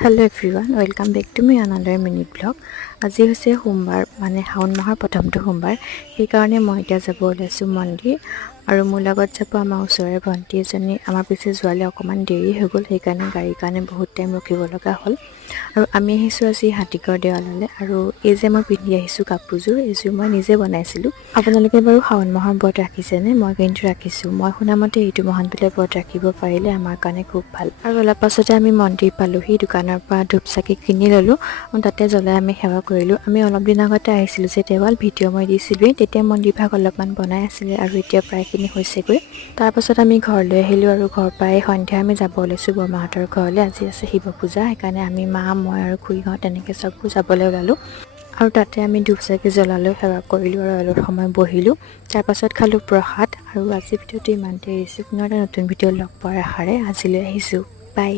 Hello everyone, welcome back to my another mini vlog. আজি হৈছে সোমবাৰ মানে শাওন মাহৰ প্ৰথমটো সোমবাৰ সেইকাৰণে মই এতিয়া যাব ওলাইছো মন্দিৰ আৰু মোৰ লগত যাব আমাৰ ওচৰৰে ভণ্টি এজনী আমাৰ পিছে যোৱালে অকমান দেৰি হৈ গ'ল সেইকাৰণে গাড়ীৰ কাৰণে বহুত টাইম ৰখিব লগা হ'ল আৰু আমি আহিছো আজি হাতীগড় দেৱালয়লৈ আৰু এই যে মই পিন্ধি আহিছো কাপোৰযোৰ এইযোৰ মই নিজে বনাইছিলো আপোনালোকে বাৰু শাওন মাহৰ ব্ৰত ৰাখিছেনে মই কিন্তু ৰাখিছো মই শুনামতে এইটো মাহত বিলে ব্ৰত ৰাখিব পাৰিলে আমাৰ কাৰণে খুব ভাল আৰু অলপ পাছতে আমি মন্দিৰ পালোহি দোকানৰ পৰা ধূপচাকি কিনি ললো তাতে জ্বলাই আমি সেৱা কৰিলো আমি অলপ দিন আগতে আহিছিলো যে দেৱাল ভিডিঅ মই দিছিলো তেতিয়া মন্দিৰ ভাগ অলপমান বনাই আছিল আৰু এতিয়া প্ৰায়খিনি হৈছেগৈ তাৰ পাছত আমি ঘৰলৈ আহিলো আৰু ঘৰ পাই সন্ধিয়া আমি যাব লৈছো বৰমাহঁতৰ ঘৰলৈ আজি আছে শিৱ পূজা সেইকাৰণে আমি মা মই আৰু খুৰীহঁত তেনেকৈ চব যাবলৈ ওলালো আৰু তাতে আমি ধূপচাকি জ্বলালো সেৱা কৰিলো আৰু অলপ সময় বহিলো তাৰ পাছত খালো প্ৰসাদ আৰু আজি ভিডিঅ'টো ইমানতে এৰিছো পুনৰ এটা নতুন ভিডিঅ' লগ পোৱাৰ আশাৰে আজিলৈ আহিছো বাই